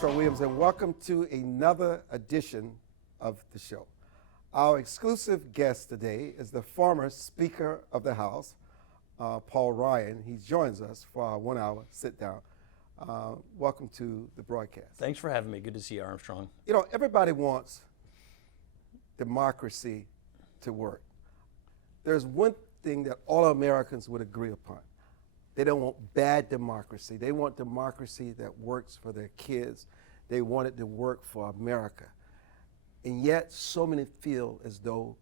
Armstrong Williams, and welcome to another edition of the show. Our exclusive guest today is the former Speaker of the House, Paul Ryan. He joins us for our 1 hour sit down. Welcome to the broadcast. Thanks for having me. Good to see you, Armstrong. You know, everybody wants democracy to work. There's one thing that all Americans would agree upon. They don't want bad democracy. They want democracy that works for their kids. They want it to work for America. And yet, so many feel as though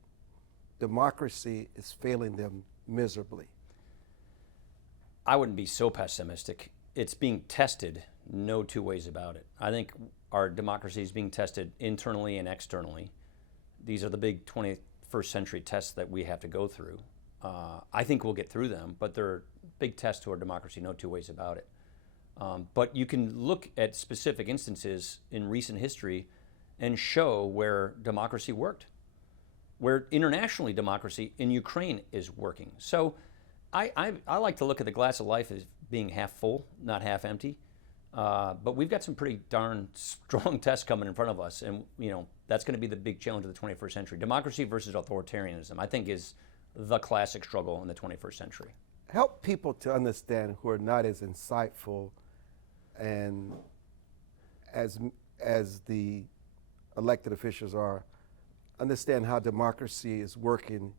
democracy is failing them miserably. I wouldn't be so pessimistic. It's being tested, no two ways about it. I think our democracy is being tested internally and externally. These are the big 21st century tests that we have to go through. I think we'll get through them, but they're big test to our democracy, no two ways about it. But you can look at specific instances in recent history and show where democracy worked, where internationally democracy in Ukraine is working. So I like to look at the glass of life as being half full, not half empty. But we've got some pretty darn strong tests coming in front of us, and that's going to be the big challenge of the 21st century. Democracy versus authoritarianism, I think, is the classic struggle in the 21st century. Help people to understand who are not as insightful and as the elected officials are, understand how democracy is working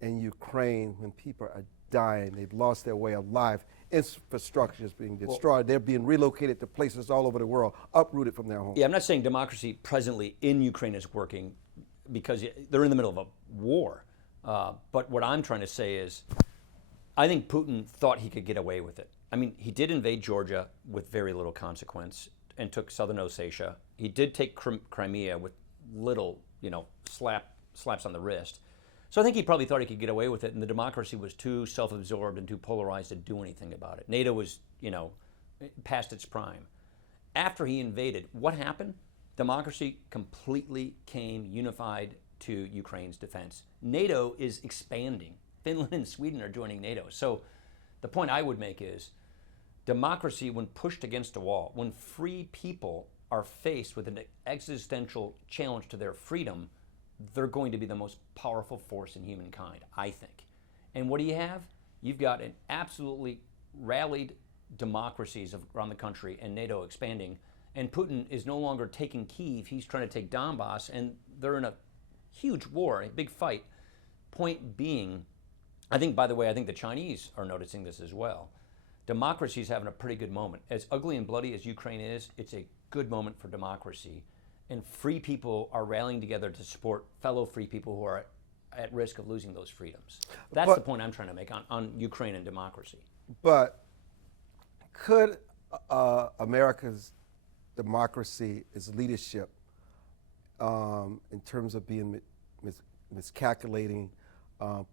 in Ukraine when people are dying. They've lost their way of life. Infrastructure is being destroyed. They're being relocated to places all over the world, uprooted from their homes. Yeah, I'm not saying democracy presently in Ukraine is working because they're in the middle of a war. But what I'm trying to say is, I think Putin thought he could get away with it. I mean, he did invade Georgia with very little consequence and took southern Ossetia. He did take Crimea with little, slaps on the wrist. So I think he probably thought he could get away with it, and the democracy was too self-absorbed and too polarized to do anything about it. NATO was, past its prime. After he invaded, what happened? Democracy completely came unified to Ukraine's defense. NATO is expanding. Finland and Sweden are joining NATO. So the point I would make is democracy, when pushed against a wall, when free people are faced with an existential challenge to their freedom, they're going to be the most powerful force in humankind, I think. And what do you have? You've got an absolutely rallied democracies around the country and NATO expanding. And Putin is no longer taking Kyiv, he's trying to take Donbass, and they're in a huge war, a big fight. Point being, I think the Chinese are noticing this as well. Democracy is having a pretty good moment. As ugly and bloody as Ukraine is, it's a good moment for democracy. And free people are rallying together to support fellow free people who are at risk of losing those freedoms. That's the point I'm trying to make on Ukraine and democracy. But could America's democracy, its leadership, in terms of being miscalculating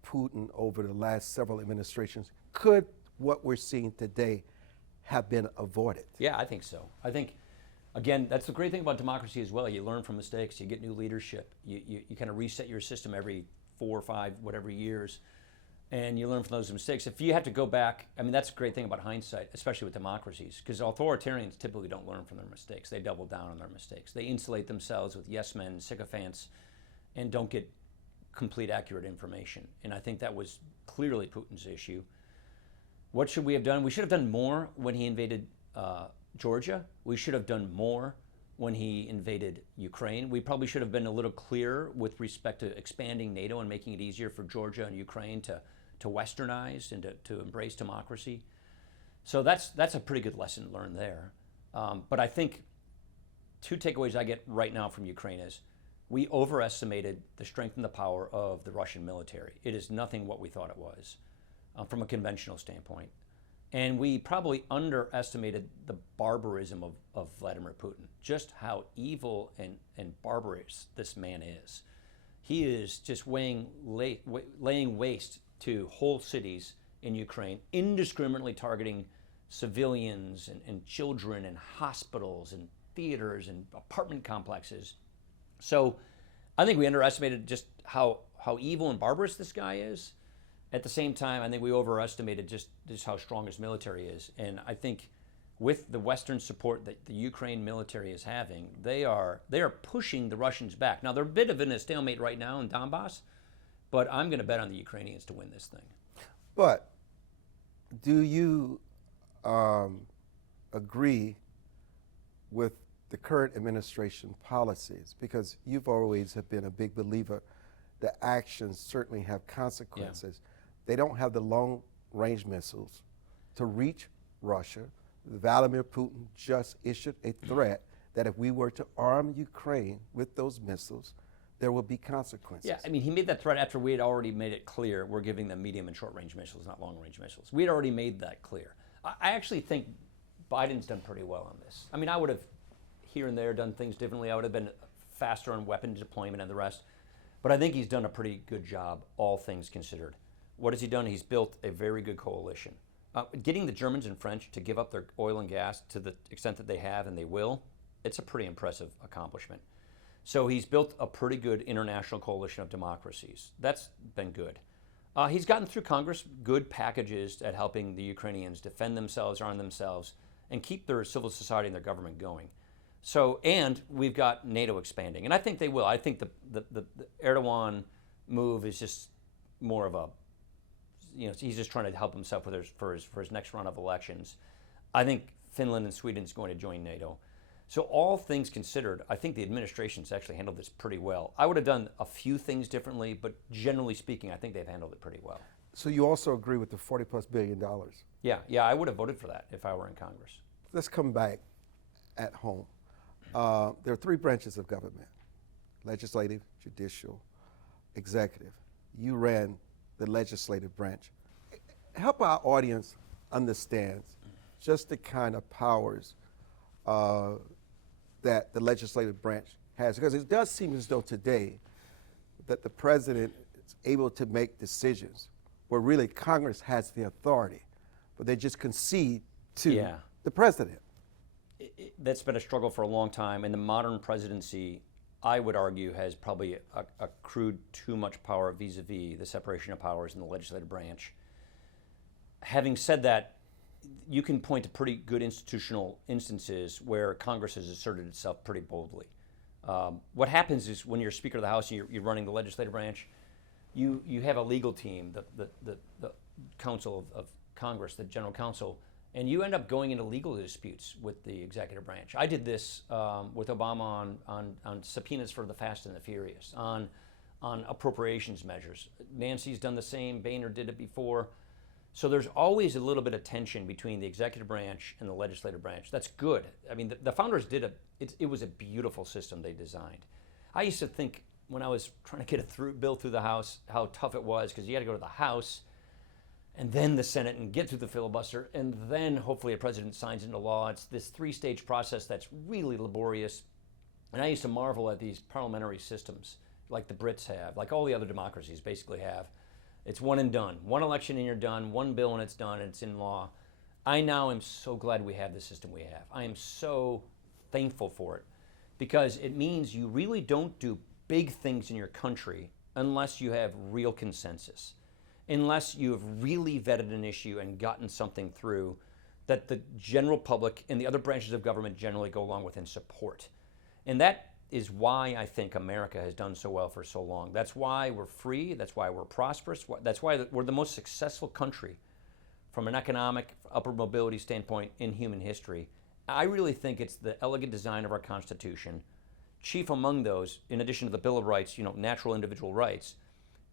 Putin over the last several administrations, could what we're seeing today have been avoided? Yeah, I think so. I think, again, that's the great thing about democracy as well. You learn from mistakes, you get new leadership, you kind of reset your system every 4 or 5, whatever years, and you learn from those mistakes. If you have to go back, that's the great thing about hindsight, especially with democracies, because authoritarians typically don't learn from their mistakes. They double down on their mistakes. They insulate themselves with yes men, sycophants, and don't get complete accurate information. And I think that was clearly Putin's issue. What should we have done? We should have done more when he invaded Georgia. We should have done more when he invaded Ukraine. We probably should have been a little clearer with respect to expanding NATO and making it easier for Georgia and Ukraine to westernize and to embrace democracy. So that's a pretty good lesson learned there. But I think 2 takeaways I get right now from Ukraine is, we overestimated the strength and the power of the Russian military. It is nothing what we thought it was from a conventional standpoint. And we probably underestimated the barbarism of Vladimir Putin, just how evil and barbarous this man is. He is just laying waste to whole cities in Ukraine, indiscriminately targeting civilians and children and hospitals and theaters and apartment complexes. So I think we underestimated just how evil and barbarous this guy is. At the same time, I think we overestimated just how strong his military is. And I think with the Western support that the Ukraine military is having, they are pushing the Russians back. Now they're a bit of in a stalemate right now in Donbass, but I'm going to bet on the Ukrainians to win this thing. But do you agree with the current administration policies? Because you've always have been a big believer that actions certainly have consequences. Yeah. They don't have the long-range missiles to reach Russia. Vladimir Putin just issued a threat that if we were to arm Ukraine with those missiles, there will be consequences. Yeah, I mean, he made that threat after we had already made it clear we're giving them medium and short-range missiles, not long-range missiles. We had already made that clear. I actually think Biden's done pretty well on this. I mean, I would have here and there done things differently. I would have been faster on weapon deployment and the rest. But I think he's done a pretty good job, all things considered. What has he done? He's built a very good coalition. Getting the Germans and French to give up their oil and gas to the extent that they have, and they will, it's a pretty impressive accomplishment. So he's built a pretty good international coalition of democracies. That's been good. He's gotten through Congress good packages at helping the Ukrainians defend themselves, arm themselves, and keep their civil society and their government going. So, and we've got NATO expanding, and I think they will. I think the Erdogan move is just more of a, he's just trying to help himself with for his next run of elections. I think Finland and Sweden is going to join NATO. So all things considered, I think the administration's actually handled this pretty well. I would have done a few things differently, but generally speaking, I think they've handled it pretty well. So you also agree with the $40+ billion? Yeah, I would have voted for that if I were in Congress. Let's come back at home. There are three branches of government: legislative, judicial, executive. You ran the legislative branch. Help our audience understand just the kind of powers that the legislative branch has, because it does seem as though today that the president is able to make decisions where really Congress has the authority, but they just concede to the president. That's been a struggle for a long time, and the modern presidency, I would argue, has probably accrued too much power vis-a-vis the separation of powers in the legislative branch. Having said that, you can point to pretty good institutional instances where Congress has asserted itself pretty boldly. What happens is when you're Speaker of the House and you're running the legislative branch, you have a legal team, the Council of Congress, the General Counsel, and you end up going into legal disputes with the executive branch. I did this with Obama on subpoenas for the Fast and the Furious, on appropriations measures. Nancy's done the same, Boehner did it before. So there's always a little bit of tension between the executive branch and the legislative branch. That's good. I mean, the founders did it was a beautiful system they designed. I used to think when I was trying to get a bill through the House how tough it was, because you had to go to the House and then the Senate and get through the filibuster, and then hopefully a president signs into law. It's this three-stage process that's really laborious. And I used to marvel at these parliamentary systems like the Brits have, like all the other democracies basically have. It's one and done. One election and you're done. One bill and it's done and it's in law. I now am so glad we have the system we have. I am so thankful for it, because it means you really don't do big things in your country unless you have real consensus, unless you have really vetted an issue and gotten something through that the general public and the other branches of government generally go along with and support. And that is why I think America has done so well for so long. That's why we're free. That's why we're prosperous. That's why we're the most successful country from an economic, upward mobility standpoint in human history. I really think it's the elegant design of our Constitution. Chief among those, in addition to the Bill of Rights, natural individual rights,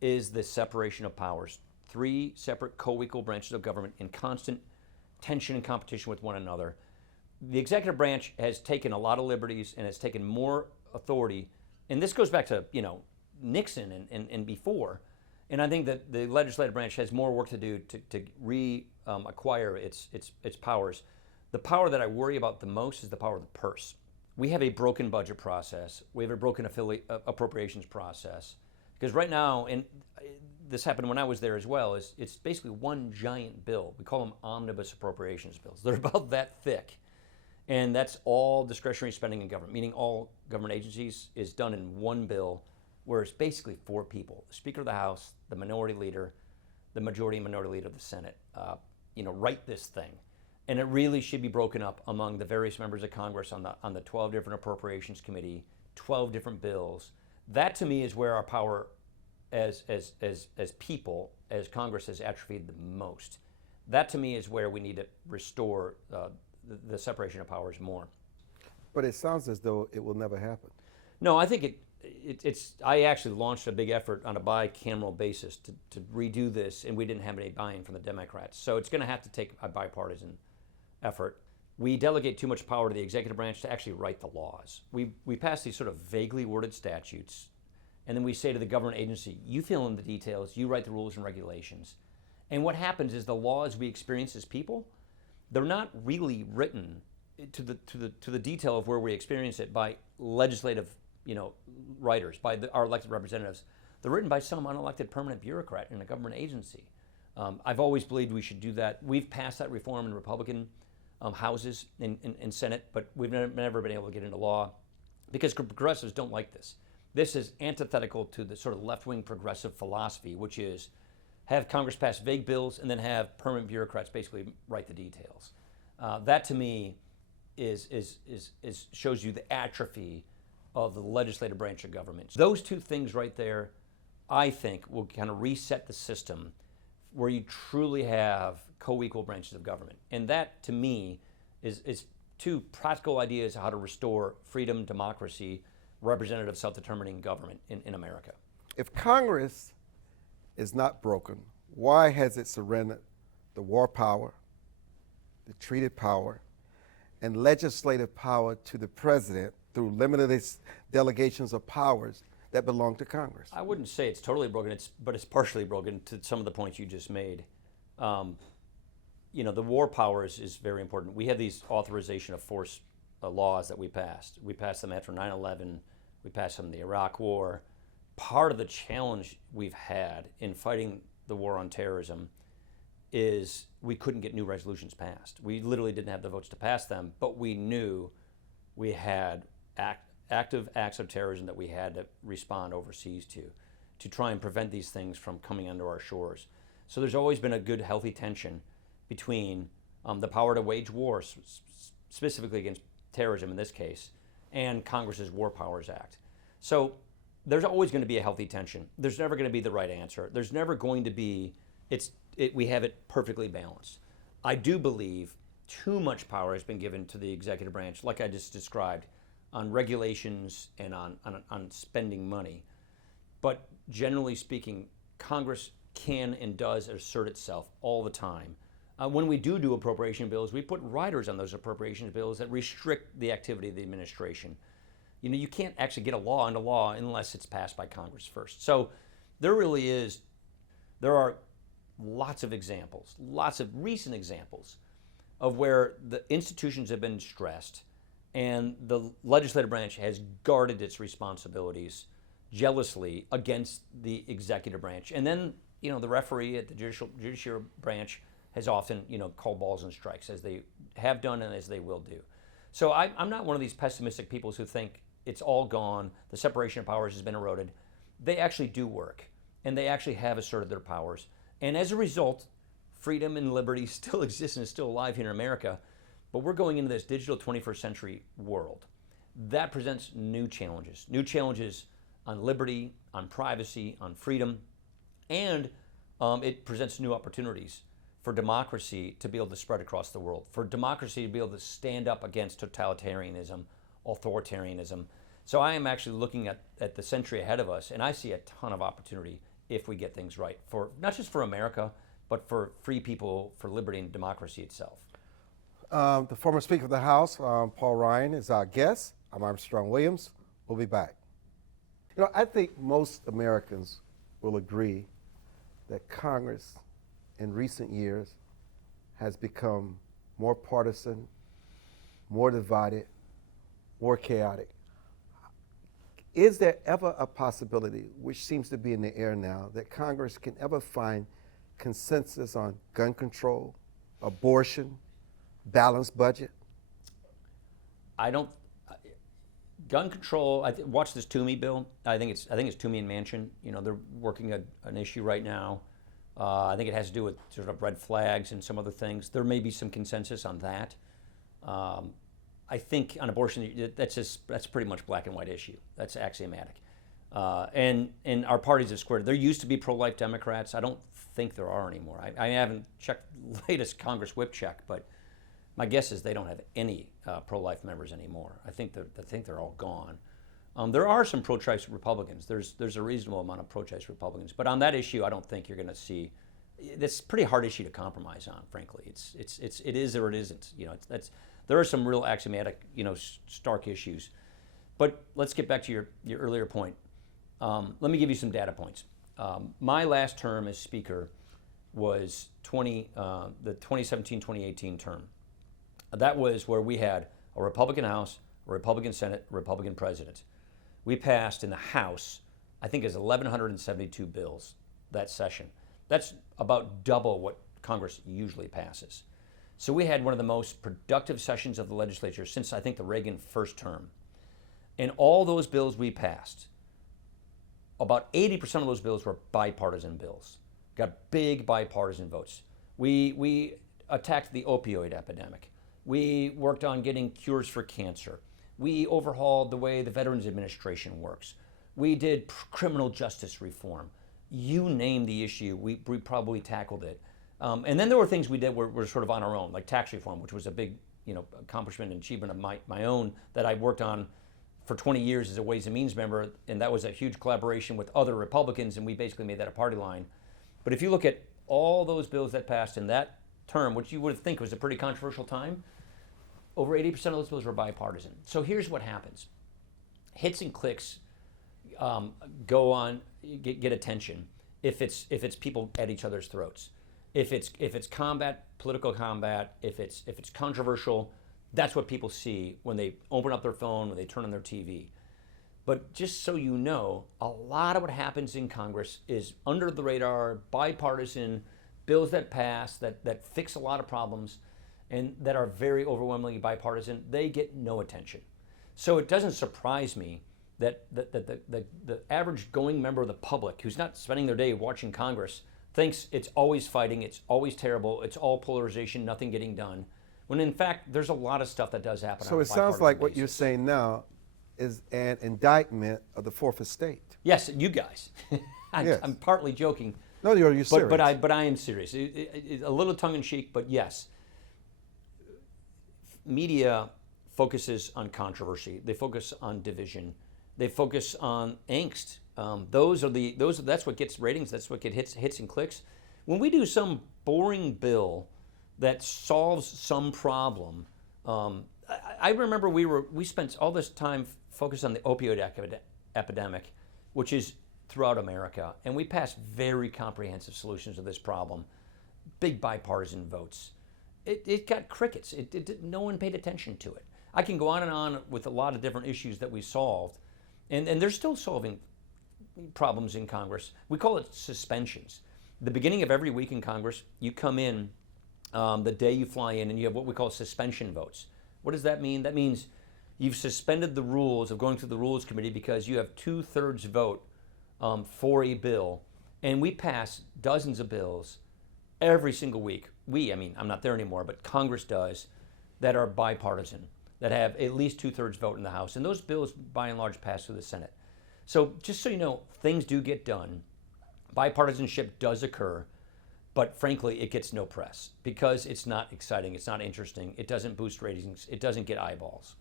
is the separation of powers. Three separate co-equal branches of government in constant tension and competition with one another. The executive branch has taken a lot of liberties and has taken more authority, and this goes back to Nixon and before, and I think that the legislative branch has more work to do to reacquire its powers. The power that I worry about the most is the power of the purse. We have a broken budget process. We have a broken appropriations process, because right now, and this happened when I was there as well, it's basically one giant bill. We call them omnibus appropriations bills. They're about that thick. And that's all discretionary spending in government, meaning all government agencies is done in one bill, where it's basically four people: the Speaker of the House, the Minority Leader, the Majority and Minority Leader of the Senate. Write this thing. And it really should be broken up among the various members of Congress on the 12 different appropriations committee, 12 different bills. That to me is where our power as people, as Congress, has atrophied the most. That to me is where we need to restore the separation of powers more. But it sounds as though it will never happen. No, I think it's. I actually launched a big effort on a bicameral basis to redo this, and we didn't have any buy-in from the Democrats. So it's going to have to take a bipartisan effort. We delegate too much power to the executive branch to actually write the laws. We pass these sort of vaguely worded statutes, and then we say to the government agency, you fill in the details, you write the rules and regulations. And what happens is the laws we experience as people, they're not really written to the detail of where we experience it by legislative, writers, by our elected representatives. They're written by some unelected permanent bureaucrat in a government agency. I've always believed we should do that. We've passed that reform in Republican houses in Senate, but we've never been able to get into law because progressives don't like this. This is antithetical to the sort of left-wing progressive philosophy, which is have Congress pass vague bills and then have permanent bureaucrats basically write the details. That to me is shows you the atrophy of the legislative branch of government. Those two things right there, I think, will kind of reset the system where you truly have co-equal branches of government. And that, to me, is two practical ideas of how to restore freedom, democracy, representative self-determining government in America. If Congress is not broken, why has it surrendered the war power, the treated power, and legislative power to the president through limited delegations of powers that belong to Congress? I wouldn't say it's totally broken, but it's partially broken to some of the points you just made. The war powers is very important. We have these authorization of force laws that we passed. We passed them after 9/11. We passed them in the Iraq War. Part of the challenge we've had in fighting the war on terrorism is we couldn't get new resolutions passed. We literally didn't have the votes to pass them, but we knew we had active acts of terrorism that we had to respond overseas to try and prevent these things from coming onto our shores. So there's always been a good, healthy tension between the power to wage war, specifically against terrorism in this case, and Congress's War Powers Act. So there's always going to be a healthy tension. There's never going to be the right answer. There's never going to be, we have it perfectly balanced. I do believe too much power has been given to the executive branch, like I just described, on regulations and on spending money. But generally speaking, Congress can and does assert itself all the time. When we do appropriation bills, we put riders on those appropriation bills that restrict the activity of the administration. You can't actually get a law into law unless it's passed by Congress first. So there are lots of examples, lots of recent examples of where the institutions have been stressed and the legislative branch has guarded its responsibilities jealously against the executive branch. And then, the referee at the judiciary branch has often, called balls and strikes, as they have done and as they will do. So I'm not one of these pessimistic people who think it's all gone, the separation of powers has been eroded. They actually do work, and they actually have asserted their powers. And as a result, freedom and liberty still exist and is still alive here in America, but we're going into this digital 21st century world. That presents new challenges on liberty, on privacy, on freedom, and it presents new opportunities for democracy to be able to spread across the world, for democracy to be able to stand up against totalitarianism, authoritarianism. So I am actually looking at the century ahead of us, and I see a ton of opportunity if we get things right, for not just for America, but for free people, for liberty and democracy itself. The former Speaker of the House, Paul Ryan, is our guest. I'm Armstrong Williams. We'll be back. I think most Americans will agree that Congress in recent years has become more partisan, more divided, more chaotic. Is there ever a possibility, which seems to be in the air now, that Congress can ever find consensus on gun control, abortion, balanced budget? Gun control. Watch this Toomey bill. I think it's Toomey and Manchin. They're working an issue right now I think it has to do with sort of red flags and some other things. There may be some consensus on that. I think on abortion, that's pretty much black and white issue. That's axiomatic. And our parties have squared. There used to be pro-life Democrats. I don't think there are anymore. I haven't checked the latest Congress whip check, but my guess is they don't have any pro-life members anymore. I think they're all gone. There are some pro-choice Republicans. There's a reasonable amount of pro-choice Republicans, but on that issue, I don't think you're going to see. That's a pretty hard issue to compromise on. Frankly, it is or it isn't. There are some real axiomatic, stark issues. But let's get back to your earlier point. Let me give you some data points. My last term as Speaker was the 2017-2018 term. That was where we had a Republican House, a Republican Senate, a Republican President. We passed in the House, I think, is 1,172 bills that session. That's about double what Congress usually passes. So we had one of the most productive sessions of the legislature since, I think, the Reagan first term. And all those bills we passed, about 80% of those bills were bipartisan bills. Got big bipartisan votes. We attacked the opioid epidemic. We worked on getting cures for cancer. We overhauled the way the Veterans Administration works. We did criminal justice reform. You name the issue, we probably tackled it. And then there were things we did were sort of on our own, like tax reform, which was a big accomplishment and achievement of my own that I worked on for 20 years as a Ways and Means member, and that was a huge collaboration with other Republicans, and we basically made that a party line. But if you look at all those bills that passed in that term, which you would think was a pretty controversial time, over 80% of those bills were bipartisan. So here's what happens. Hits and clicks go on, get attention if it's people at each other's throats. If it's combat, political combat, if it's controversial, that's what people see when they open up their phone, when they turn on their TV. But just so you know, a lot of what happens in Congress is under the radar, bipartisan, bills that pass, that fix a lot of problems, and that are very overwhelmingly bipartisan. They get no attention. So it doesn't surprise me that the average going member of the public who's not spending their day watching Congress thinks it's always fighting, it's always terrible, it's all polarization, nothing getting done, when in fact there's a lot of stuff that does happen. So it sounds like what you're saying now is an indictment of the fourth estate. Yes, you guys. Yes. I'm partly joking. No, you're serious. But I am serious. A little tongue in cheek, but yes. Media focuses on controversy. They focus on division. They focus on angst. That's what gets ratings. That's what gets hits and clicks. When we do some boring bill that solves some problem, I remember we spent all this time focused on the opioid epidemic, which is throughout America, and we passed very comprehensive solutions to this problem. Big bipartisan votes. It got crickets. No one paid attention to it. I can go on and on with a lot of different issues that we solved, and they're still solving problems in Congress. We call it suspensions. The beginning of every week in Congress, you come in the day you fly in, and you have what we call suspension votes. What does that mean? That means you've suspended the rules of going through the Rules Committee because you have 2/3 vote for a bill, and we pass dozens of bills every single week. I'm not there anymore, but Congress does, that are bipartisan, that have at least 2/3 vote in the House, and those bills by and large pass through the Senate. So just so you know, things do get done. Bipartisanship does occur, but frankly, it gets no press because it's not exciting, it's not interesting, it doesn't boost ratings, it doesn't get eyeballs.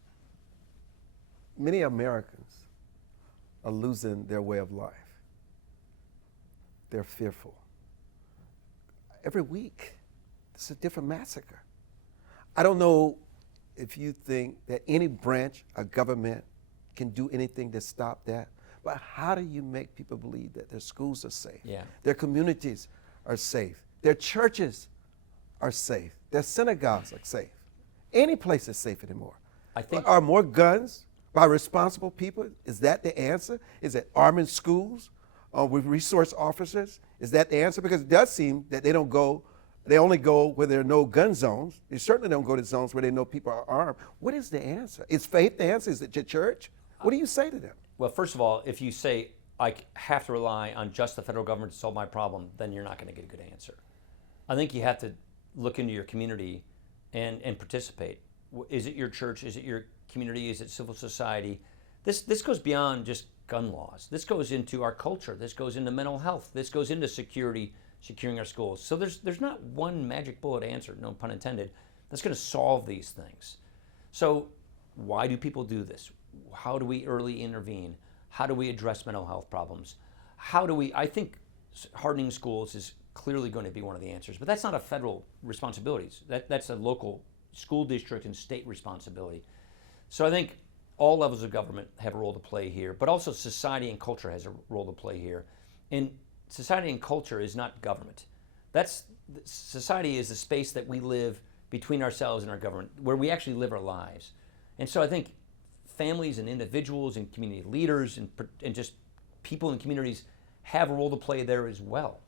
Many Americans are losing their way of life. They're fearful. Every week, it's a different massacre. I don't know if you think that any branch of government can do anything to stop that, but how do you make people believe that their schools are safe, their communities are safe, their churches are safe, their synagogues are safe? Any place is safe anymore. I think are more guns by responsible people? Is that the answer? Is it arming schools with resource officers? Is that the answer? Because it does seem that they only go where there are no gun zones. They certainly don't go to zones where they know people are armed. What is the answer? Is faith the answer? Is it your church? What do you say to them? Well, first of all, if you say have to rely on just the federal government to solve my problem, then you're not going to get a good answer. I think you have to look into your community and participate. Is it your church? Is it your community? Is it civil society? This goes beyond just gun laws. This goes into our culture. This goes into mental health. This goes into security, securing our schools. So there's not one magic bullet answer, no pun intended, that's going to solve these things. So why do people do this? How do we early intervene? How do we address mental health problems? I think hardening schools is clearly going to be one of the answers, but that's not a federal responsibility. That's a local school district and state responsibility. So I think all levels of government have a role to play here, but also society and culture has a role to play here. And society and culture is not government. Society is the space that we live between ourselves and our government, where we actually live our lives. And so I think families and individuals and community leaders and just people in communities have a role to play there as well.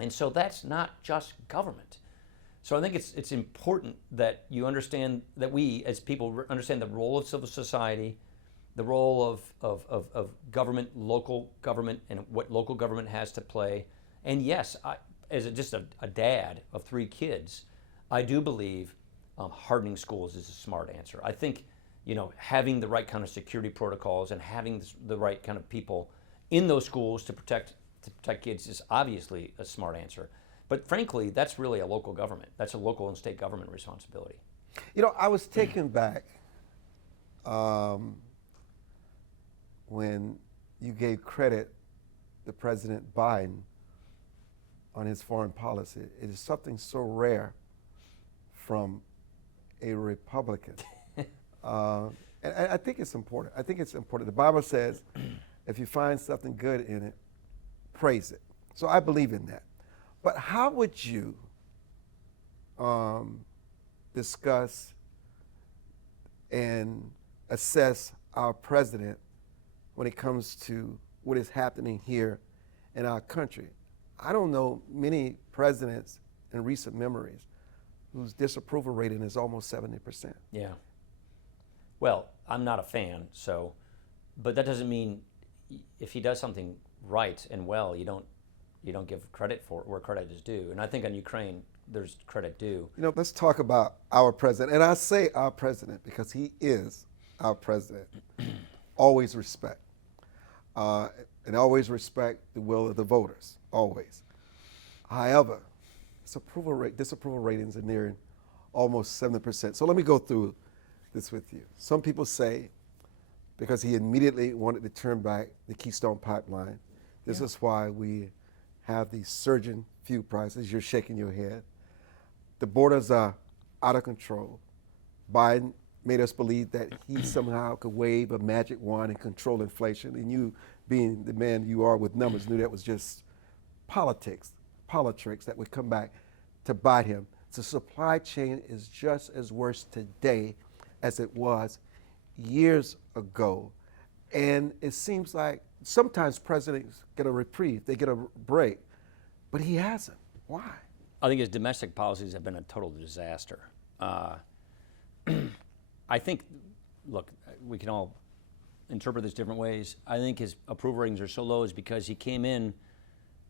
And so that's not just government. So I think it's important that you understand, that we as people understand the role of civil society, the role of government, local government, and what local government has to play. And yes, as just a dad of 3 kids, I do believe hardening schools is a smart answer. I think having the right kind of security protocols and having the right kind of people in those schools to protect kids is obviously a smart answer. But frankly, that's really a local government. That's a local and state government responsibility. I was taken back when you gave credit to President Biden on his foreign policy. It is something so rare from a Republican. And I think it's important. The Bible says if you find something good in it, praise it. So I believe in that. But how would you discuss and assess our president when it comes to what is happening here in our country? I don't know many presidents in recent memories whose disapproval rating is almost 70%. Yeah. Well, I'm not a fan, but that doesn't mean if he does something right and well, you don't give credit for it where credit is due. And I think on Ukraine, there's credit due. Let's talk about our president. And I say our president because he is our president. Always respect. And always respect the will of the voters, always. However, disapproval ratings are nearing almost 70%. So let me go through this with you. Some people say because he immediately wanted to turn back the Keystone Pipeline, this is why we have these surging fuel prices. You're shaking your head. The borders are out of control. Biden made us believe that he somehow could wave a magic wand and control inflation. And you, being the man you are with numbers, knew that was just politics that would come back to bite him. The supply chain is just as worse today as it was years ago. And it seems like sometimes presidents get a reprieve, they get a break, but he hasn't. Why? I think his domestic policies have been a total disaster. I think, look, we can all interpret this different ways. I think his approval ratings are so low is because he came in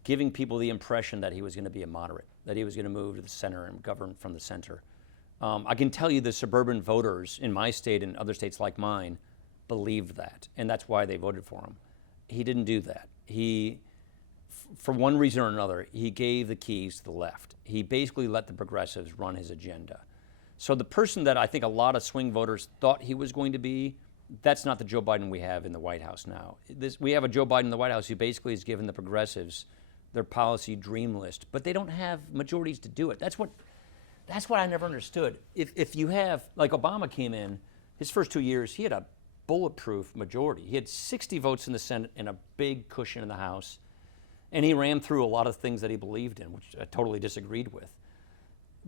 giving people the impression that he was going to be a moderate, that he was going to move to the center and govern from the center. I can tell you the suburban voters in my state and other states like mine believed that, and that's why they voted for him. He didn't do that. For one reason or another, he gave the keys to the left. He basically let the progressives run his agenda. So the person that I think a lot of swing voters thought he was going to be, that's not the Joe Biden we have in the White House now. We have a Joe Biden in the White House who basically has given the progressives their policy dream list, but they don't have majorities to do it. That's what I never understood. If you have, like Obama came in, his first 2 years, he had a bulletproof majority. He had 60 votes in the Senate and a big cushion in the House. And he ran through a lot of things that he believed in, which I totally disagreed with.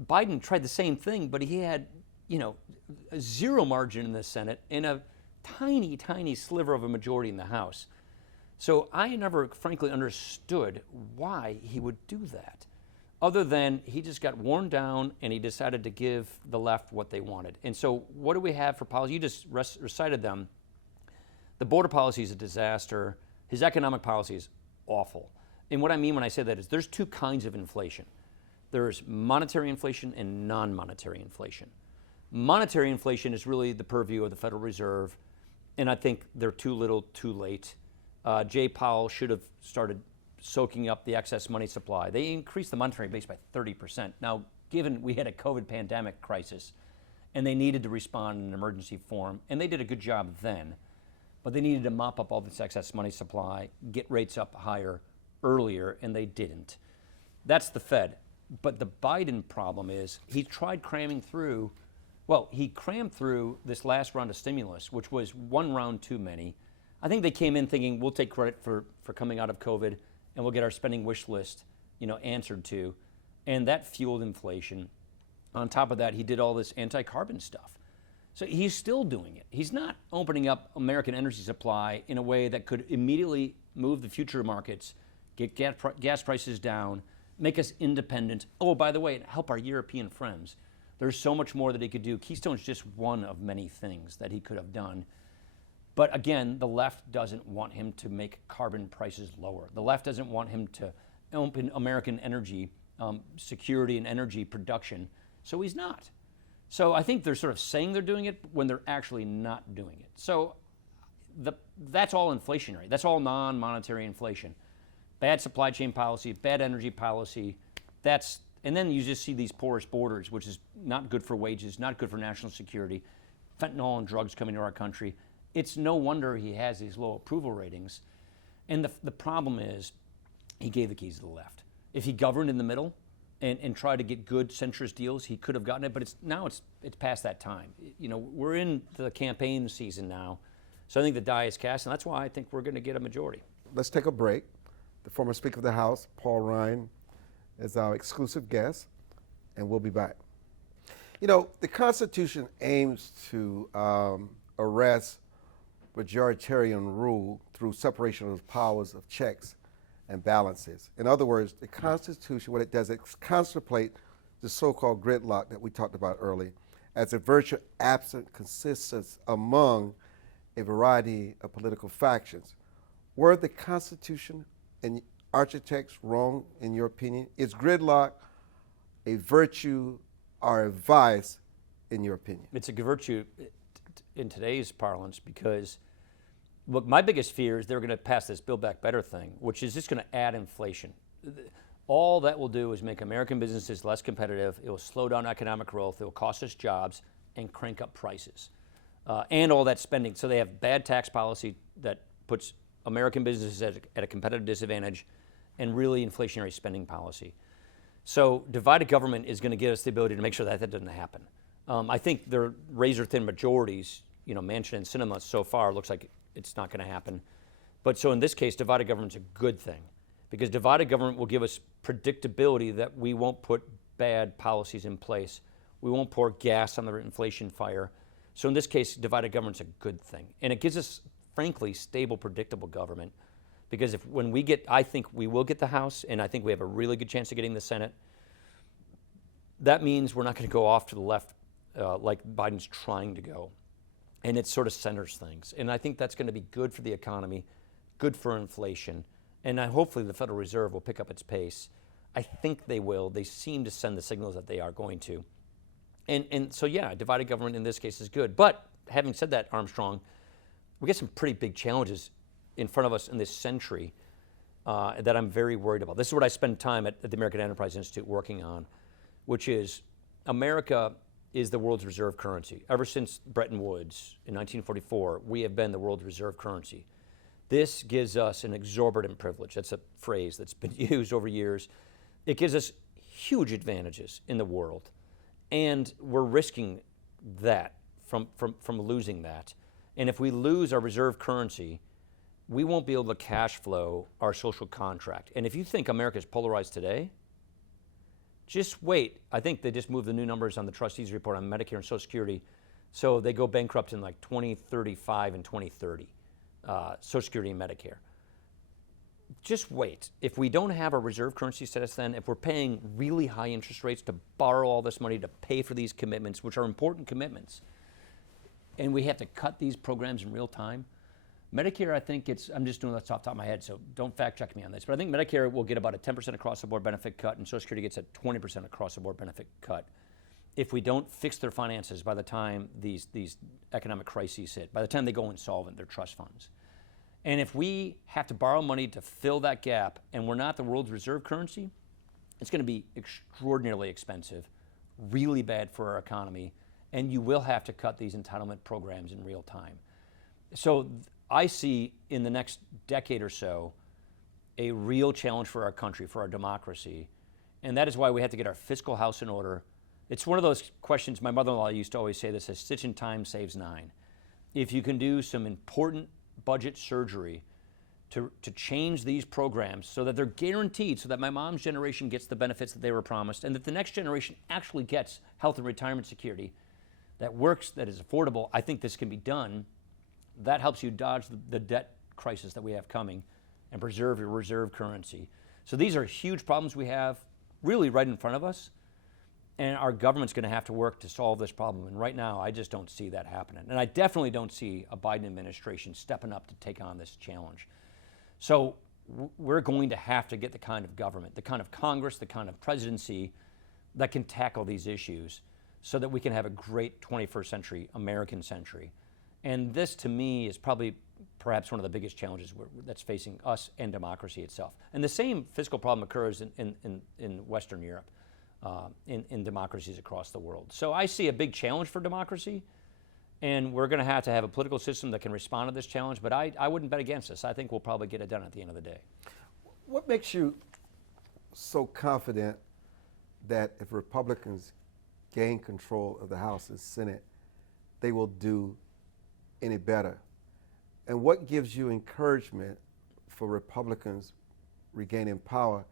Biden tried the same thing, but he had, a zero margin in the Senate and a tiny, tiny sliver of a majority in the House. So I never, frankly, understood why he would do that, other than he just got worn down and he decided to give the left what they wanted. And so what do we have for policy? You just recited them. The border policy is a disaster. His economic policy is awful. And what I mean when I say that is there's two kinds of inflation. There's monetary inflation and non-monetary inflation. Monetary inflation is really the purview of the Federal Reserve, and I think they're too little, too late. Jay Powell should have started soaking up the excess money supply. They increased the monetary base by 30%. Now, given we had a COVID pandemic crisis, and they needed to respond in an emergency form, and they did a good job then, but they needed to mop up all this excess money supply, get rates up higher earlier, and they didn't. That's the Fed. But the Biden problem is he tried cramming through, he crammed through this last round of stimulus, which was one round too many. I think they came in thinking we'll take credit for coming out of COVID and we'll get our spending wish list, answered to. And that fueled inflation. On top of that, he did all this anti-carbon stuff. So he's still doing it. He's not opening up American energy supply in a way that could immediately move the future markets, get gas prices down, make us independent. Oh, by the way, help our European friends. There's so much more that he could do. Keystone's just one of many things that he could have done. But again, the left doesn't want him to make carbon prices lower. The left doesn't want him to open American energy security and energy production. So he's not. So I think they're sort of saying they're doing it when they're actually not doing it. So that's all inflationary. That's all non-monetary inflation. Bad supply chain policy, bad energy policy. And then you just see these porous borders, which is not good for wages, not good for national security. Fentanyl and drugs coming to our country. It's no wonder he has these low approval ratings. And the problem is he gave the keys to the left. If he governed in the middle and tried to get good centrist deals, he could have gotten it. But it's past that time. We're in the campaign season now. So I think the die is cast, and that's why I think we're going to get a majority. Let's take a break. The former Speaker of the House, Paul Ryan, is our exclusive guest, and we'll be back. The Constitution aims to arrest majoritarian rule through separation of powers of checks and balances. In other words, the Constitution, what it does, it contemplate the so-called gridlock that we talked about earlier as a virtue absent consistence among a variety of political factions. Were the Constitution and architects wrong, in your opinion? Is gridlock a virtue or a vice, in your opinion? It's a virtue in today's parlance because, look, my biggest fear is they're going to pass this Build Back Better thing, which is just going to add inflation. All that will do is make American businesses less competitive. It will slow down economic growth. It will cost us jobs and crank up prices. And all that spending. So they have bad tax policy that puts American businesses at a competitive disadvantage and really inflationary spending policy. So divided government is going to give us the ability to make sure that doesn't happen. I think their razor-thin majorities, Manchin and Sinema so far looks like it's not going to happen. But so in this case, divided government's a good thing because divided government will give us predictability that we won't put bad policies in place. We won't pour gas on the inflation fire. So in this case, divided government's a good thing. And it gives us, frankly, stable, predictable government. Because I think we will get the House, and I think we have a really good chance of getting the Senate. That means we're not going to go off to the left like Biden's trying to go. And it sort of centers things. And I think that's going to be good for the economy, good for inflation. And hopefully the Federal Reserve will pick up its pace. I think they will. They seem to send the signals that they are going to. And so, yeah, divided government in this case is good. But having said that, Armstrong, we get some pretty big challenges in front of us in this century that I'm very worried about. This is what I spend time at the American Enterprise Institute working on, which is America is the world's reserve currency. Ever since Bretton Woods in 1944, we have been the world's reserve currency. This gives us an exorbitant privilege. That's a phrase that's been used over years. It gives us huge advantages in the world. And we're risking that from losing that. And if we lose our reserve currency, we won't be able to cash flow our social contract. And if you think America is polarized today, just wait. I think they just moved the new numbers on the trustees report on Medicare and Social Security. So they go bankrupt in like 2035 and 2030, Social Security and Medicare. Just wait. If we don't have a reserve currency status then, if we're paying really high interest rates to borrow all this money to pay for these commitments, which are important commitments, and we have to cut these programs in real time, Medicare, I think I'm just doing this off the top of my head, so don't fact check me on this, but I think Medicare will get about a 10% across the board benefit cut, and Social Security gets a 20% across the board benefit cut if we don't fix their finances by the time these economic crises hit, by the time they go insolvent, their trust funds. And if we have to borrow money to fill that gap, and we're not the world's reserve currency, it's going to be extraordinarily expensive, really bad for our economy, and you will have to cut these entitlement programs in real time. So I see in the next decade or so a real challenge for our country, for our democracy, and that is why we have to get our fiscal house in order. It's one of those questions, my mother-in-law used to always say this, a stitch in time saves nine. If you can do some important budget surgery to change these programs so that they're guaranteed, so that my mom's generation gets the benefits that they were promised, and that the next generation actually gets health and retirement security that works, that is affordable, I think this can be done. That helps you dodge the debt crisis that we have coming and preserve your reserve currency. So these are huge problems we have really right in front of us, and our government's going to have to work to solve this problem. And right now, I just don't see that happening. And I definitely don't see a Biden administration stepping up to take on this challenge. So we're going to have to get the kind of government, the kind of Congress, the kind of presidency that can tackle these issues so that we can have a great 21st century, American century. And this, to me, is probably perhaps one of the biggest challenges that's facing us and democracy itself. And the same fiscal problem occurs in Western Europe, in democracies across the world. So I see a big challenge for democracy, and we're going to have a political system that can respond to this challenge, but I wouldn't bet against this. I think we'll probably get it done at the end of the day. What makes you so confident that if Republicans gain control of the House and Senate, they will do any better? And what gives you encouragement for Republicans regaining power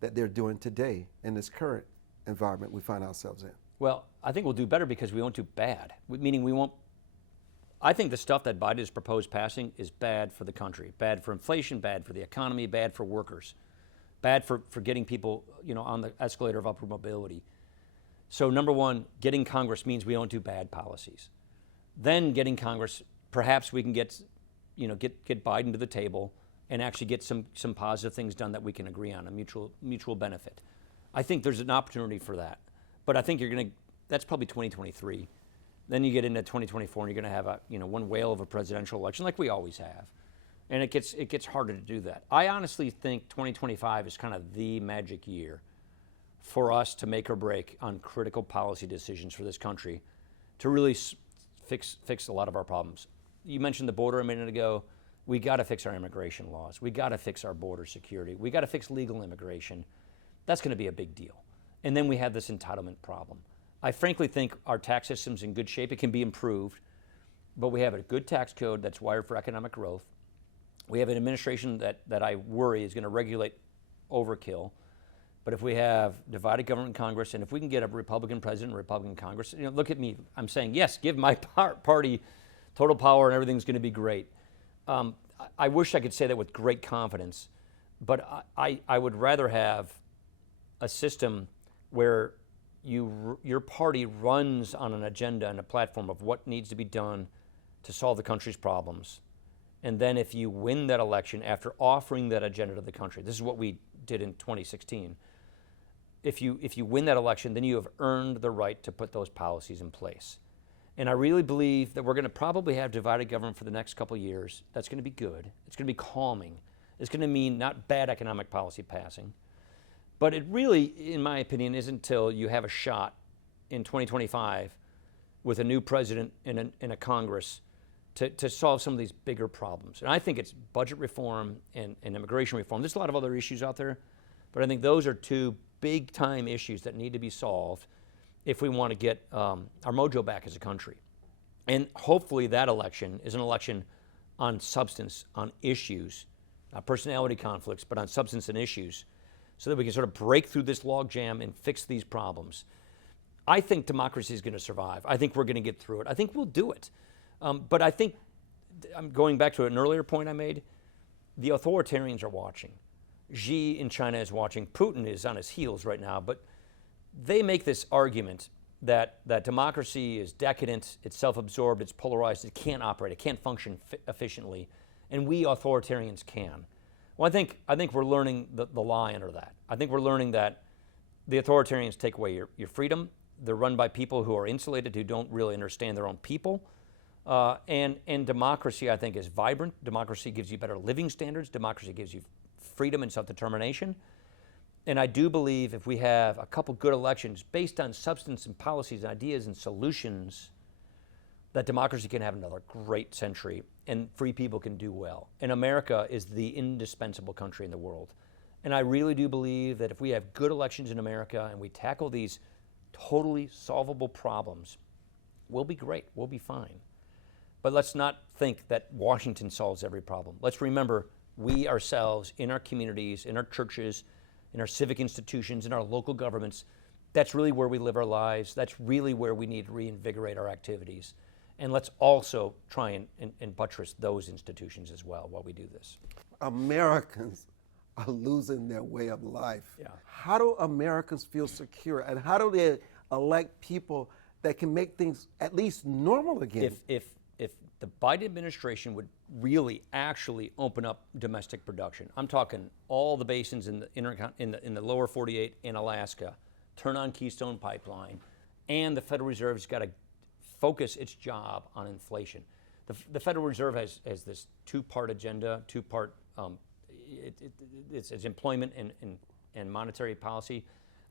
that they're doing today in this current environment we find ourselves in? Well, I think we'll do better because we won't do bad, meaning we won't. I think the stuff that Biden has proposed passing is bad for the country, bad for inflation, bad for the economy, bad for workers, bad for getting people, on the escalator of upward mobility. So number one, getting Congress means we don't do bad policies. Then getting Congress, perhaps we can get Biden to the table and actually get some positive things done that we can agree on, a mutual benefit. I think there's an opportunity for that. But I think that's probably 2023. Then you get into 2024 and you're going to have one whale of a presidential election like we always have. And it gets harder to do that. I honestly think 2025 is kind of the magic year for us to make or break on critical policy decisions for this country to really fix a lot of our problems. You mentioned the border a minute ago. We got to fix our immigration laws. We got to fix our border security. We got to fix legal immigration. That's going to be a big deal. And then we have this entitlement problem. I frankly think our tax system's in good shape. It can be improved, but we have a good tax code that's wired for economic growth. We have an administration that I worry is going to regulate overkill. But if we have divided government in Congress, and if we can get a Republican president, Republican Congress, look at me. I'm saying, yes, give my party total power and everything's going to be great. I wish I could say that with great confidence, but I would rather have a system where your party runs on an agenda and a platform of what needs to be done to solve the country's problems. And then if you win that election after offering that agenda to the country, this is what we did in 2016. If you win that election, then you have earned the right to put those policies in place. And I really believe that we're going to probably have divided government for the next couple of years. That's going to be good. It's going to be calming. It's going to mean not bad economic policy passing. But it really, in my opinion, isn't until you have a shot in 2025 with a new president and a Congress to solve some of these bigger problems. And I think it's budget reform and immigration reform. There's a lot of other issues out there, but I think those are two big-time issues that need to be solved if we want to get our mojo back as a country. And hopefully that election is an election on substance, on issues, not personality conflicts, but on substance and issues, so that we can sort of break through this logjam and fix these problems. I think democracy is going to survive. I think we're going to get through it. I think we'll do it. But I think, I'm going back to an earlier point I made, the authoritarians are watching. Xi in China is watching. Putin is on his heels right now. But they make this argument that democracy is decadent, it's self-absorbed, it's polarized, it can't operate, it can't function efficiently. and we authoritarians can. Well, I think we're learning the lie under that. I think we're learning that the authoritarians take away your freedom. They're run by people who are insulated, who don't really understand their own people. And democracy, I think, is vibrant. Democracy gives you better living standards. Democracy gives you freedom and self-determination. And I do believe if we have a couple good elections based on substance and policies and ideas and solutions, that democracy can have another great century and free people can do well. And America is the indispensable country in the world. And I really do believe that if we have good elections in America and we tackle these totally solvable problems, we'll be great, we'll be fine. But let's not think that Washington solves every problem. Let's remember we ourselves, in our communities, in our churches, in our civic institutions, in our local governments, that's really where we live our lives. That's really where we need to reinvigorate our activities. And let's also try and buttress those institutions as well while we do this. Americans are losing their way of life. Yeah. How do Americans feel secure, and how do they elect people that can make things at least normal again? If the Biden administration would really actually open up domestic production, I'm talking all the basins in the lower 48 in Alaska, turn on Keystone Pipeline, and the Federal Reserve's got to focus its job on inflation. The Federal Reserve has this two-part agenda, it's employment and monetary policy.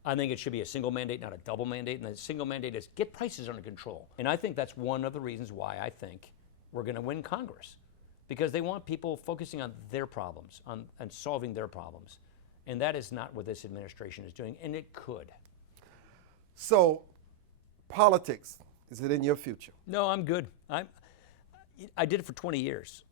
I think it should be a single mandate, not a double mandate. And the single mandate is get prices under control. And I think that's one of the reasons why I think we're going to win Congress, because they want people focusing on their problems, and solving their problems. And that is not what this administration is doing, and it could. So, politics, is it in your future? No, I'm good. I did it for 20 years.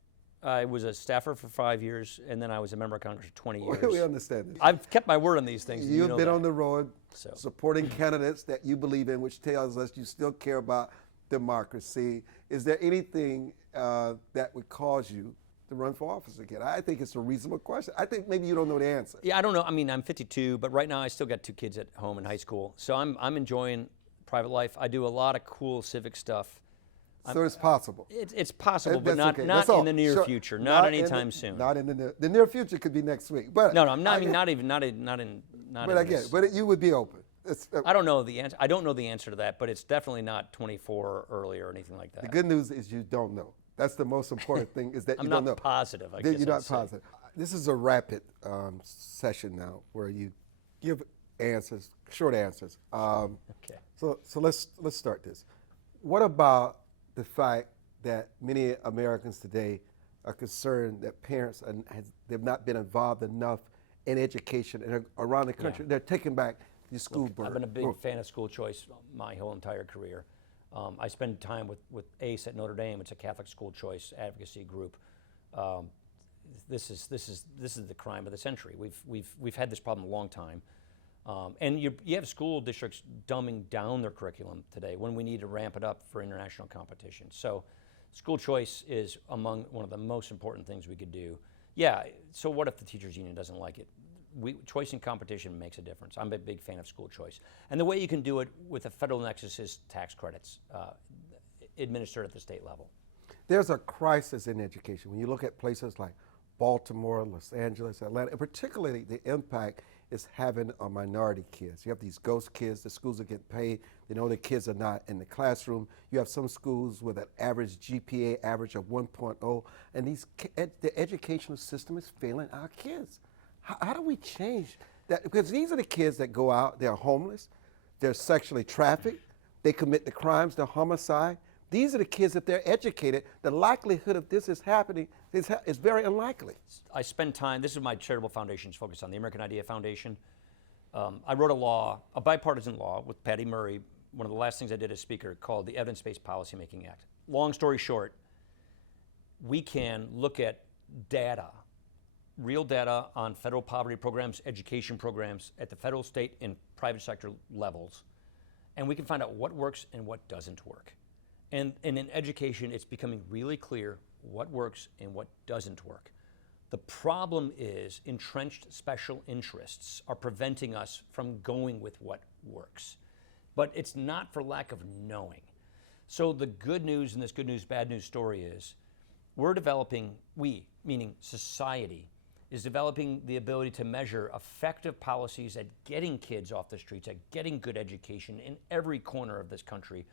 I was a staffer for 5 years, and then I was a member of Congress for 20 years. We understand this. I've kept my word on these things. You've been that. on the road So. supporting candidates that you believe in, which tells us you still care about democracy. Is there anything that would cause you to run for office again? I think it's a reasonable question. I think maybe you don't know the answer. Yeah, I don't know. I mean, I'm 52, but right now I still got 2 kids at home in high school. So I'm enjoying private life. I do a lot of cool civic stuff. So it's possible. It's possible, That's but okay. not That's all. in the near Sure. future. Not anytime soon. Not in the near future. Could be next week. But No, I'm not. I mean, get- not in. But I get it. But you would be open. I don't know the answer. I don't know the answer to that, but it's definitely not 24 or earlier or anything like that. The good news is you don't know. That's the most important thing, is that I'm you don't know. not positive. I That guess you're I'd not say. positive. This is a rapid session now, where you give answers, short answers. Okay. So let's start this. What about the fact that many Americans today are concerned that parents they've not been involved enough in education and around the country? Yeah. They're taking back the school board. I've been a big fan of school choice my whole entire career. I spend time with ACE at Notre Dame. It's a Catholic school choice advocacy group. This is the crime of the century. We've had this problem a long time, and you have school districts dumbing down their curriculum today when we need to ramp it up for international competition. So, school choice is among one of the most important things we could do. Yeah. So what if the teachers union doesn't like it? Choice and competition makes a difference. I'm a big fan of school choice. And the way you can do it with a federal nexus is tax credits administered at the state level. There's a crisis in education. When you look at places like Baltimore, Los Angeles, Atlanta, and particularly the impact it's having on minority kids. You have these ghost kids. The schools are getting paid. They know the kids are not in the classroom. You have some schools with an average GPA average of 1.0, and the educational system is failing our kids. How do we change that? Because these are the kids that go out, they're homeless, they're sexually trafficked, they commit the crimes, they're homicide. These are the kids, if they're educated, the likelihood of this is happening is very unlikely. I spend time, this is my charitable foundation's focus on, the American Idea Foundation. I wrote a bipartisan law with Patty Murray, one of the last things I did as speaker, called the Evidence-Based Policymaking Act. Long story short, we can look at data, real data on federal poverty programs, education programs at the federal, state, and private sector levels, and we can find out what works and what doesn't work. And in education, it's becoming really clear what works and what doesn't work. The problem is entrenched special interests are preventing us from going with what works. But it's not for lack of knowing. So the good news in this good news, bad news story is we're developing, we, meaning society, is developing the ability to measure effective policies at getting kids off the streets, at getting good education in every corner of this country,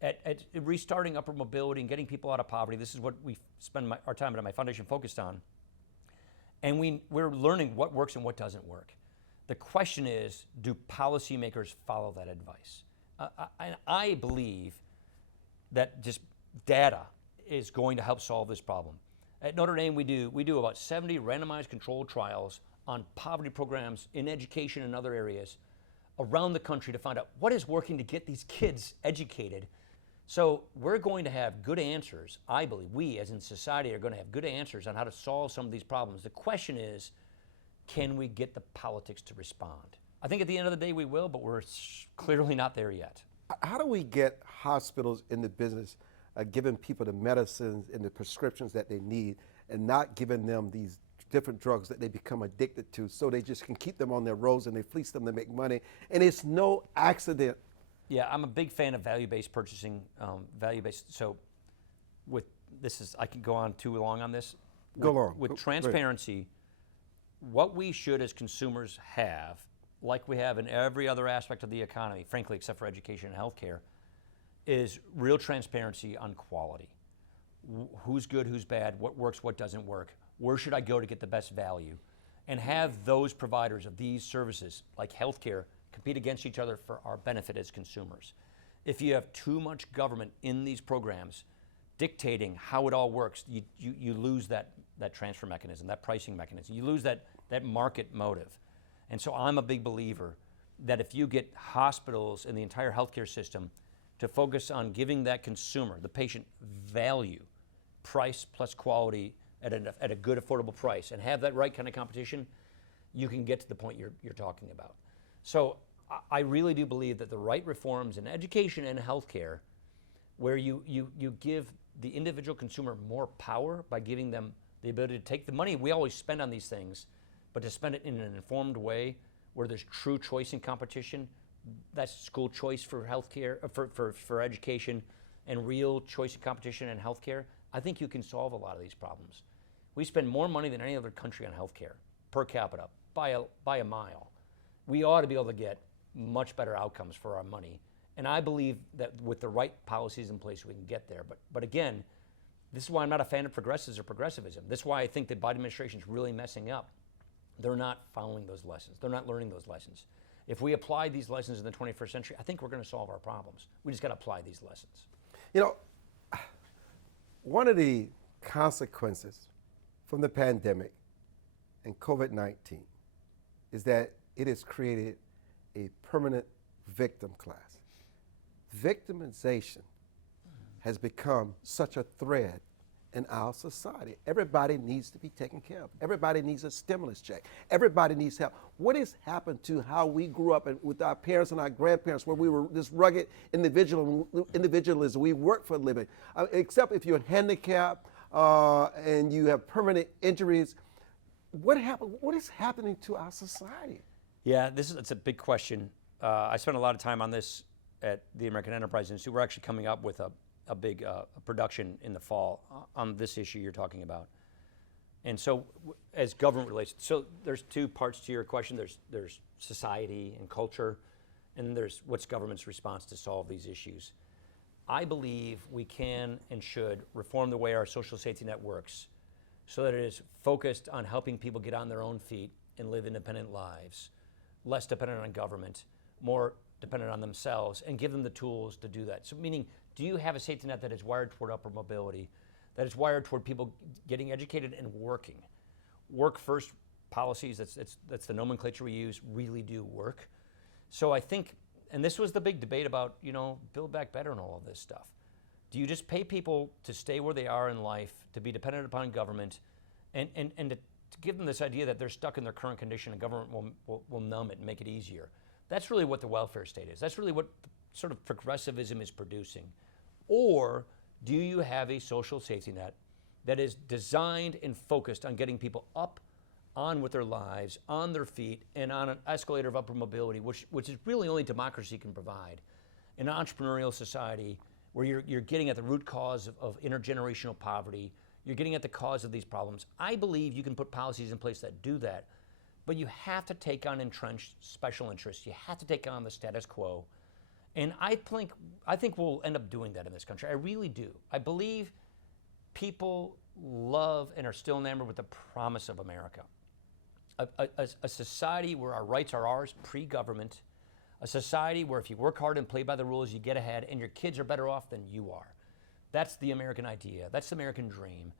at restarting upward mobility and getting people out of poverty. This is what we spend our time at my foundation focused on. And we're learning what works and what doesn't work. The question is, do policymakers follow that advice? I believe that just data is going to help solve this problem. At Notre Dame, we do about 70 randomized controlled trials on poverty programs in education and other areas around the country to find out what is working to get these kids educated. So we're going to have good answers. I believe we, as in society, are going to have good answers on how to solve some of these problems. The question is, can we get the politics to respond? I think at the end of the day we will, but we're clearly not there yet. How do we get hospitals in the business giving people the medicines and the prescriptions that they need and not giving them these different drugs that they become addicted to so they just can keep them on their roads and they fleece them to make money? And it's no accident. Yeah, I'm a big fan of value-based purchasing, value-based. So with this is, I can go on too long on this. Go on. With transparency, what we should as consumers have, like we have in every other aspect of the economy, frankly, except for education and healthcare, is real transparency on quality. Who's good, who's bad, what works, what doesn't work, where should I go to get the best value, and have those providers of these services, like healthcare, compete against each other for our benefit as consumers. If you have too much government in these programs dictating how it all works, you lose that transfer mechanism, that pricing mechanism. You lose that market motive. And so I'm a big believer that if you get hospitals and the entire healthcare system to focus on giving that consumer, the patient, value, price plus quality at a good, affordable price, and have that right kind of competition, you can get to the point you're talking about. So I really do believe that the right reforms in education and healthcare, where you give the individual consumer more power by giving them the ability to take the money we always spend on these things, but to spend it in an informed way where there's true choice and competition. That's school choice for healthcare, for education, and real choice and competition in healthcare. I think you can solve a lot of these problems. We spend more money than any other country on healthcare per capita by a mile. We ought to be able to get much better outcomes for our money. And I believe that with the right policies in place, we can get there. But again, this is why I'm not a fan of progressives or progressivism. This is why I think the Biden administration is really messing up. They're not following those lessons. They're not learning those lessons. If we apply these lessons in the 21st century, I think we're going to solve our problems. We just got to apply these lessons. You know, one of the consequences from the pandemic and COVID-19 is that it has created a permanent victim class. Victimization has become such a thread in our society. Everybody needs to be taken care of. Everybody needs a stimulus check. Everybody needs help. What has happened to how we grew up with our parents and our grandparents, where we were this rugged individualism? We work for a living. Except if you're handicapped and you have permanent injuries. What is happening to our society? Yeah, it's a big question. I spent a lot of time on this at the American Enterprise Institute. We're actually coming up with a big production in the fall on this issue you're talking about. And so as government relations, so there's two parts to your question. There's society and culture, and then there's what's government's response to solve these issues. I believe we can and should reform the way our social safety net works so that it is focused on helping people get on their own feet and live independent lives, less dependent on government, more dependent on themselves, and give them the tools to do that. So meaning, do you have a safety net that is wired toward upward mobility, that is wired toward people getting educated and working? Work first policies, that's the nomenclature we use, really do work. So I think, and this was the big debate about, Build Back Better and all of this stuff. Do you just pay people to stay where they are in life, to be dependent upon government, and to give them this idea that they're stuck in their current condition and government will numb it and make it easier? That's really what the welfare state is. That's really what sort of progressivism is producing. Or do you have a social safety net that is designed and focused on getting people up, on with their lives, on their feet, and on an escalator of upward mobility, which is really only democracy can provide. An entrepreneurial society where you're getting at the root cause of intergenerational poverty, You're getting at the cause of these problems. I believe you can put policies in place that do that, but you have to take on entrenched special interests. You have to take on the status quo. And I think we'll end up doing that in this country. I really do. I believe people love and are still enamored with the promise of America. A society where our rights are ours pre-government, a society where if you work hard and play by the rules, you get ahead, and your kids are better off than you are. That's the American idea. That's the American dream.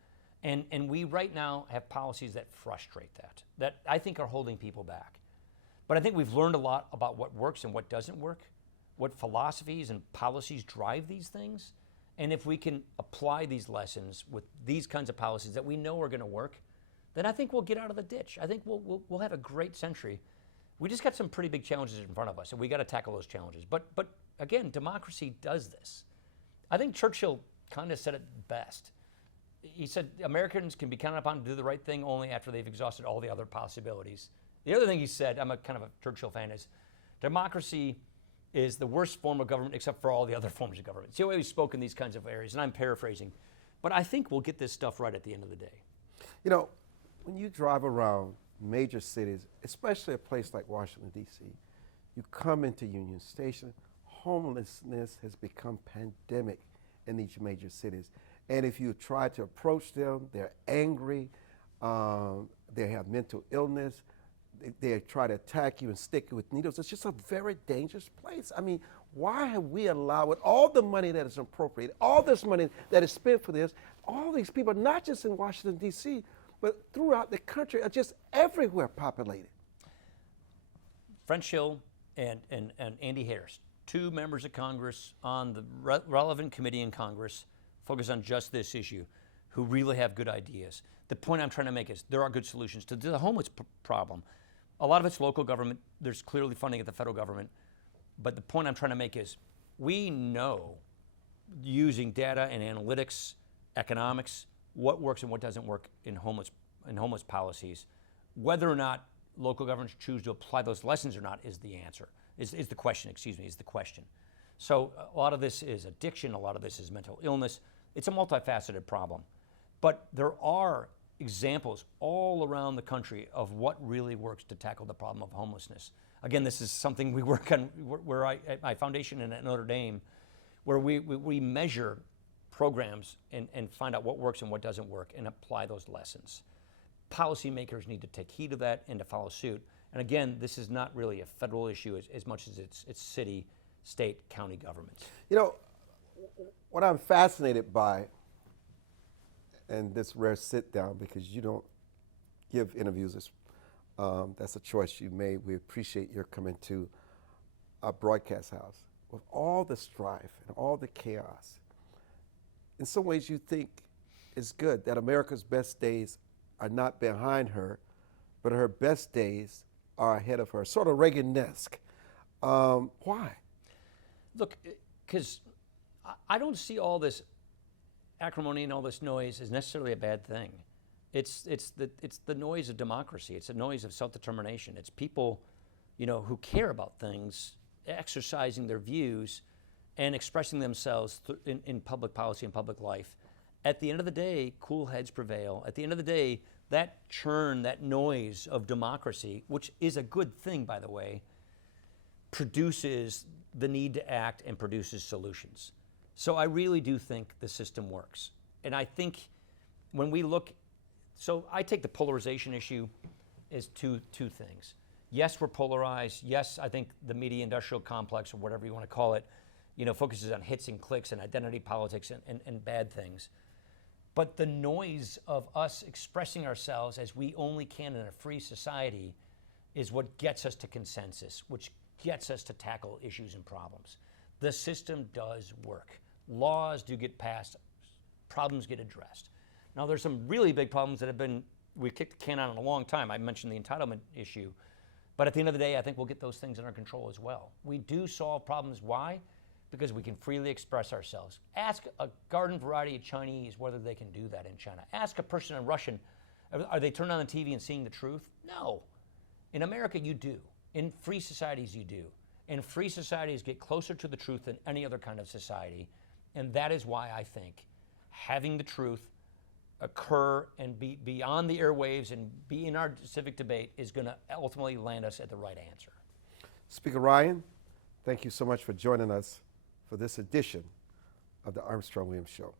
And we right now have policies that frustrate that I think are holding people back. But I think we've learned a lot about what works and what doesn't work, what philosophies and policies drive these things. And if we can apply these lessons with these kinds of policies that we know are going to work, then I think we'll get out of the ditch. I think we'll have a great century. We just got some pretty big challenges in front of us, and we got to tackle those challenges. But again, democracy does this. I think Churchill kind of said it best. He said Americans can be counted upon to do the right thing only after they've exhausted all the other possibilities. The other thing he said, I'm a kind of a Churchill fan, is democracy is the worst form of government except for all the other forms of government. See how he spoke in these kinds of areas, and I'm paraphrasing. But I think we'll get this stuff right at the end of the day. You know, when you drive around major cities, especially a place like Washington, D.C., you come into Union Station, homelessness has become pandemic in these major cities. And if you try to approach them, they're angry, they have mental illness, they try to attack you and stick you with needles. It's just a very dangerous place. I mean, why have we allowed, with all the money that is appropriated, all this money that is spent for this, all these people, not just in Washington, D.C., but throughout the country, are just everywhere populated? French Hill and Andy Harris, two members of Congress on the relevant committee in Congress, focus on just this issue, who really have good ideas. The point I'm trying to make is there are good solutions to the homeless problem. A lot of it's local government. There's clearly funding at the federal government. But the point I'm trying to make is we know, using data and analytics, economics, what works and what doesn't work in homeless policies. Whether or not local governments choose to apply those lessons or not is the answer, is the question. So a lot of this is addiction, a lot of this is mental illness. It's a multifaceted problem. But there are examples all around the country of what really works to tackle the problem of homelessness. Again, this is something we work on where at my foundation and at Notre Dame, where we measure programs and find out what works and what doesn't work and apply those lessons. Policymakers need to take heed of that and to follow suit. And again, this is not really a federal issue as much as it's city, state, county governments. You know, what I'm fascinated by, and this rare sit down because you don't give interviews, that's a choice you made. We appreciate your coming to our broadcast house. With all the strife and all the chaos, in some ways you think it's good that America's best days are not behind her, but her best days are ahead of her, sort of Reagan-esque. Why? Look, because I don't see all this acrimony and all this noise as necessarily a bad thing. It's the noise of democracy. It's the noise of self-determination. It's people, who care about things, exercising their views and expressing themselves in public policy and public life. At the end of the day, cool heads prevail. At the end of the day, that churn, that noise of democracy, which is a good thing, by the way, produces the need to act and produces solutions. So I really do think the system works. And I think when we look, so I take the polarization issue as two things. Yes, we're polarized. Yes, I think the media industrial complex, or whatever you want to call it, focuses on hits and clicks and identity politics and bad things. But the noise of us expressing ourselves as we only can in a free society is what gets us to consensus, which gets us to tackle issues and problems. The system does work. Laws do get passed. Problems get addressed. Now, there's some really big problems that we've kicked the can on in a long time. I mentioned the entitlement issue. But at the end of the day, I think we'll get those things under control as well. We do solve problems. Why? Because we can freely express ourselves. Ask a garden variety of Chinese whether they can do that in China. Ask a person in Russian, are they turned on the TV and seeing the truth? No. In America, you do. In free societies, you do. And free societies get closer to the truth than any other kind of society. And that is why I think having the truth occur and be beyond the airwaves and be in our civic debate is going to ultimately land us at the right answer. Speaker Ryan, thank you so much for joining us for this edition of the Armstrong Williams Show.